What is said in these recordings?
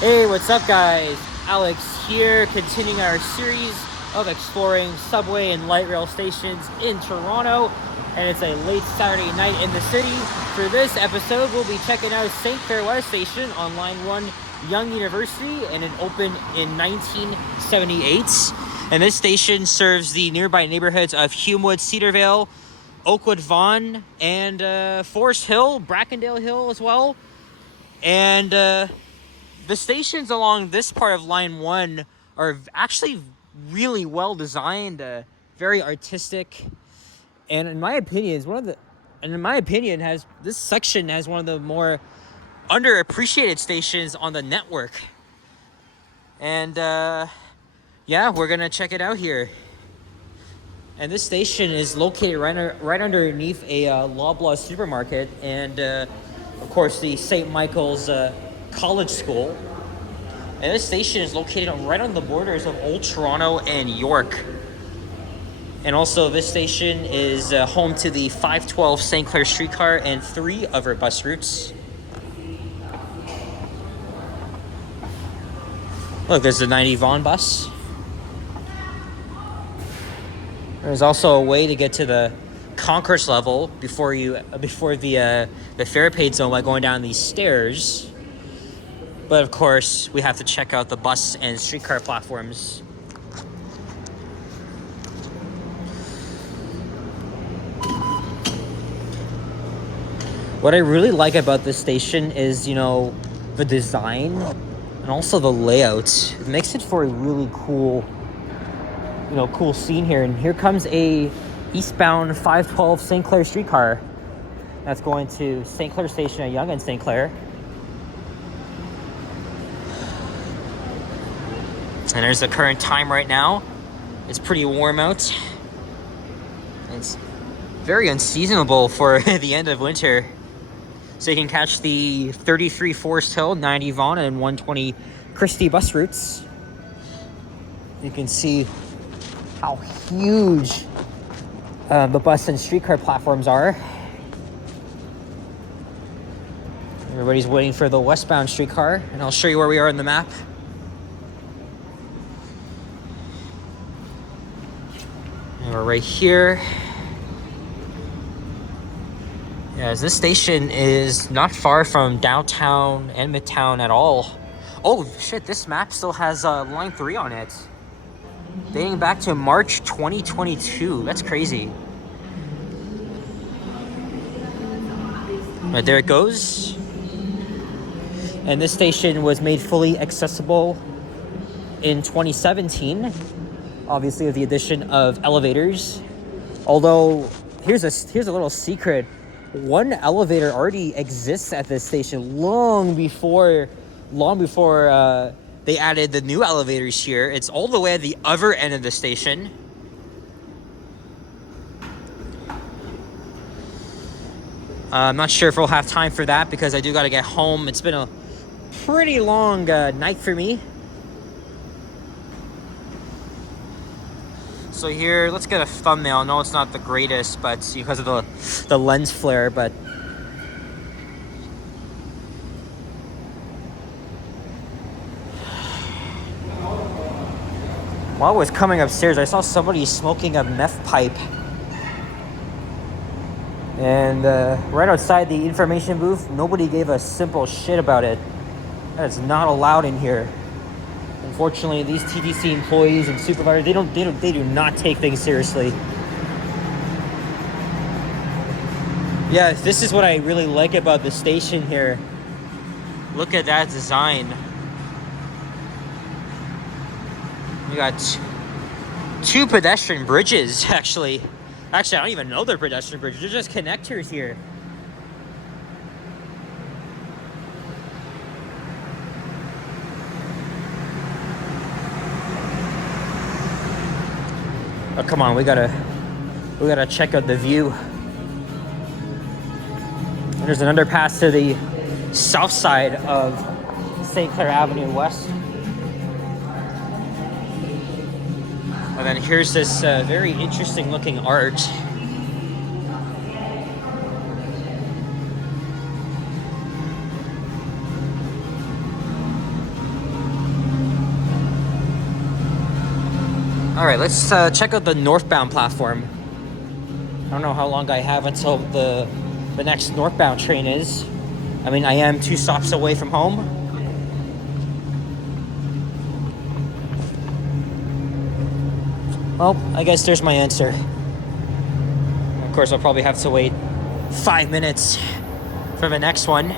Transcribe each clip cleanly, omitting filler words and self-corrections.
Hey, what's up, guys? Alex here, continuing our series of exploring subway and light rail stations in Toronto. And it's a late Saturday night in the city. For this episode, we'll be checking out St. Clair West Station on Line 1, Yonge University, and it opened in 1978. And this station serves the nearby neighborhoods of Humewood, Cedarvale, Oakwood, Vaughan, and Forest Hill, Brackendale Hill as well. And the stations along this part of Line 1 are actually really well designed, very artistic, and in my opinion, this section has one of the more underappreciated stations on the network. And yeah, we're gonna check it out here. And this station is located right underneath a Loblaw supermarket and, of course, the St. Michael's College School. And this station is located right on the borders of Old Toronto and York. And also, this station is home to the 512 St. Clair streetcar and 3 other bus routes. Look, there's the 90 Vaughan bus. There's also a way to get to the concourse level before the fare paid zone by going down these stairs. But of course, we have to check out the bus and streetcar platforms. What I really like about this station is, the design and also the layout. It makes it for a really cool scene here. And here comes a eastbound 512 St. Clair streetcar that's going to St. Clair Station at Yonge and St. Clair. And there's the current time right now. It's pretty warm out. It's very unseasonable for the end of winter. So you can catch the 33 Forest Hill, 90 Vaughan, and 120 Christie bus routes. You can see how huge the bus and streetcar platforms are. Everybody's waiting for the westbound streetcar, and I'll show you where we are on the map. And we're right here. Yes, this station is not far from downtown and midtown at all. Oh shit, this map still has line 3 on it. Dating back to March 2022. That's crazy. Right, there it goes. And this station was made fully accessible in 2017. Obviously with the addition of elevators. Although, here's a little secret. One elevator already exists at this station long before they added the new elevators here. It's all the way at the other end of the station. I'm not sure if we'll have time for that because I do got to get home. It's been a pretty long night for me. So here, let's get a thumbnail. No, it's not the greatest, but because of the lens flare, but while I was coming upstairs, I saw somebody smoking a meth pipe. And right outside the information booth, nobody gave a simple shit about it. That is not allowed in here. Unfortunately, these TTC employees and supervisors, they do not take things seriously. Yeah, this is what I really like about the station here. Look at that design. We got 2 pedestrian bridges, actually. Actually, I don't even know they're pedestrian bridges. They're just connectors here. Oh, come on, we gotta check out the view. And there's an underpass to the south side of St. Clair Avenue West. And then here's this very interesting looking art. All right, let's check out the northbound platform. I don't know how long I have until the next northbound train is. I mean, I am 2 stops away from home. Well, I guess there's my answer. Of course, I'll probably have to wait 5 minutes for the next one.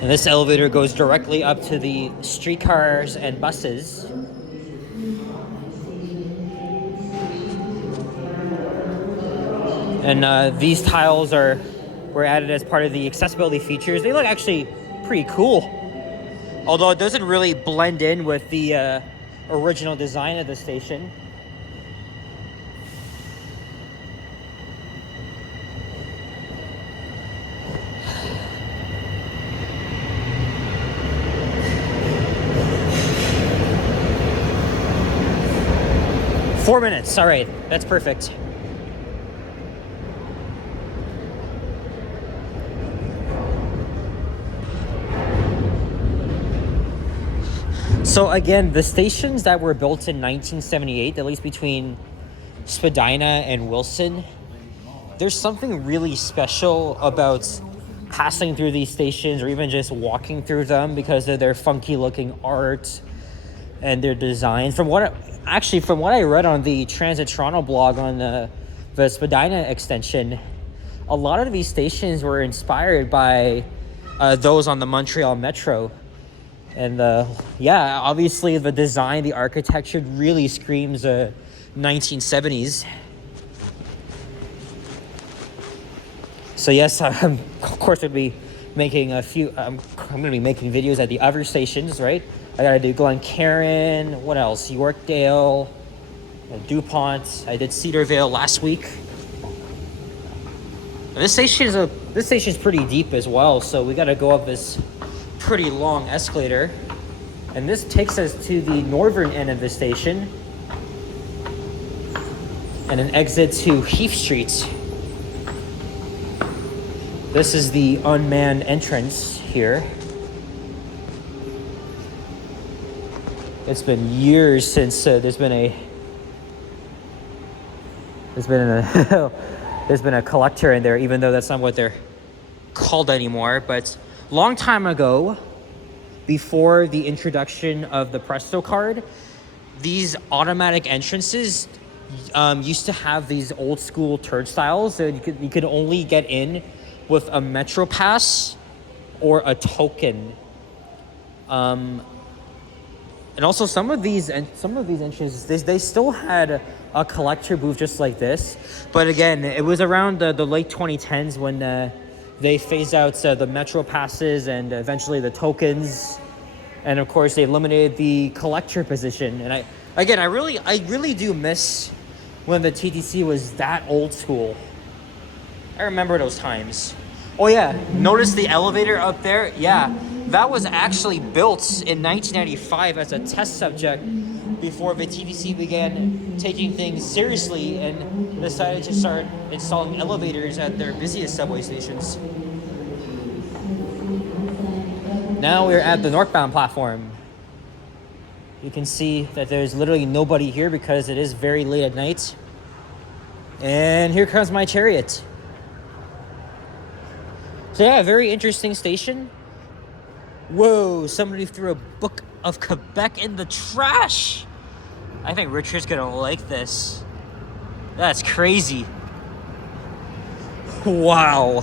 And this elevator goes directly up to the streetcars and buses. And these tiles were added as part of the accessibility features. They look actually pretty cool. Although it doesn't really blend in with the original design of the station. Four minutes, all right, that's perfect. So again, the stations that were built in 1978, at least between Spadina and Wilson, there's something really special about passing through these stations or even just walking through them because of their funky looking art and their design. From what I read on the Transit Toronto blog on the Spadina extension, a lot of these stations were inspired by those on the Montreal Metro. And yeah, obviously the design, the architecture really screams 1970s. So yes, of course I'd be making I'm going to be making videos at the other stations, right? I got to do Glencairn, what else? Yorkdale, DuPont. I did Cedarvale last week. And this station's pretty deep as well, so we got to go up this pretty long escalator. And this takes us to the northern end of the station and an exit to Heath Street. This is the unmanned entrance here. It's been years since there's been a collector in there, even though that's not what they're called anymore. But long time ago, before the introduction of the Presto card, these automatic entrances used to have these old school turnstiles. So you could only get in with a Metro Pass or a token. And also some of these entrances, they still had a collector booth just like this. But again, it was around the late 2010s when they phased out the Metro Passes and eventually the tokens. And of course, they eliminated the collector position. And I really do miss when the TTC was that old school. I remember those times. Oh yeah, notice the elevator up there? Yeah, that was actually built in 1995 as a test subject before the TTC began taking things seriously and decided to start installing elevators at their busiest subway stations. Now we're at the northbound platform. You can see that there's literally nobody here because it is very late at night. And here comes my chariot. So yeah, very interesting station. Whoa, somebody threw a book of Quebec in the trash. I think Richard's gonna like this. That's crazy. Wow.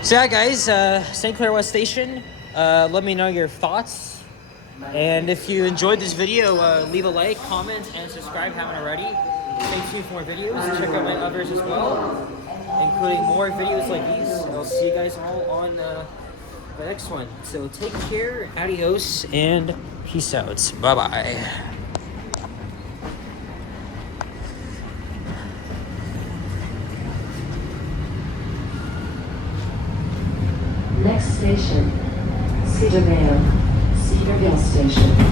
So yeah, guys, St. Clair West Station. Let me know your thoughts. And if you enjoyed this video, leave a like, comment, and subscribe if you haven't already. Stay tuned for more videos. Check out my others as well, including more videos like these. I'll see you guys all on the next one. So take care, adios, and peace out. Bye-bye. Next station, Cedarvale Station.